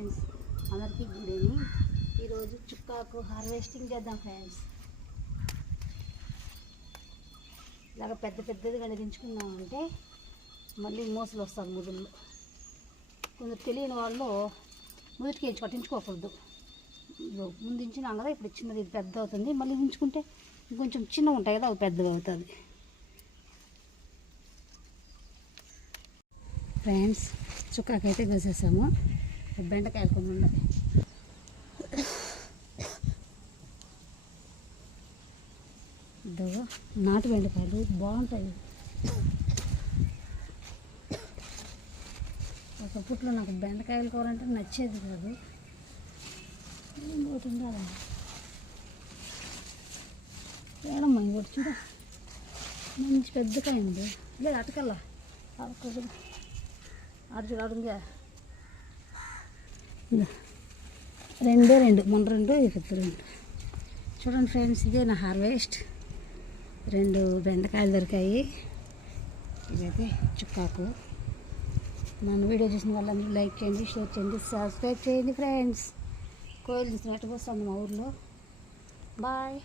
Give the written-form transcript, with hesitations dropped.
Friends, అందరికీ good evening. ఈరోజు చుక్కాకు harvesting చేద్దాం ఫ్రెండ్స్. ఇలాగ పెద్ద పెద్దదిగా దించుకున్నామంటే మళ్ళీ మోసలు వస్తుంది ముదుల్లో. కొంచెం తెలియని వాళ్ళు మొదటికి వేయించి పట్టించుకోకూడదు. ముందు దించినాం కదా, ఇప్పుడు చిన్నది ఇది పెద్ద అవుతుంది. మళ్ళీ దించుకుంటే కొంచెం చిన్నగా ఉంటాయి కదా, అవి పెద్దగా అవుతుంది. ఫ్రెండ్స్, చుక్కాకైతే కోసేసాము. బెండకాయలు కొన్ని ఉన్నాయి. నాటు బెండకాయలు బాగుంటాయి. ఒకప్పట్లో నాకు బెండకాయలు కూర అంటే నచ్చేది కాదు. ఏం పోతుంది అలా ఏడమ్మా ఇంకోటి చూడ, మంచి పెద్ద కాయ ఉంది. లేదు అటకల్లా అడుగుగా రెండు మొన్న రెండు ఇప్పుడు రెండు. చూడండి ఫ్రెండ్స్, ఇదే నా హార్వెస్ట్. 2 బెండకాయలు దొరికాయి. ఇదైతే చుక్కాకు. నన్ను వీడియో చూసిన వాళ్ళందరూ లైక్ చేయండి, షేర్ చేయండి, సబ్స్క్రైబ్ చేయండి ఫ్రెండ్స్. కోయిలు చూసినట్టు వస్తుంది మా ఊర్లో. బాయ్.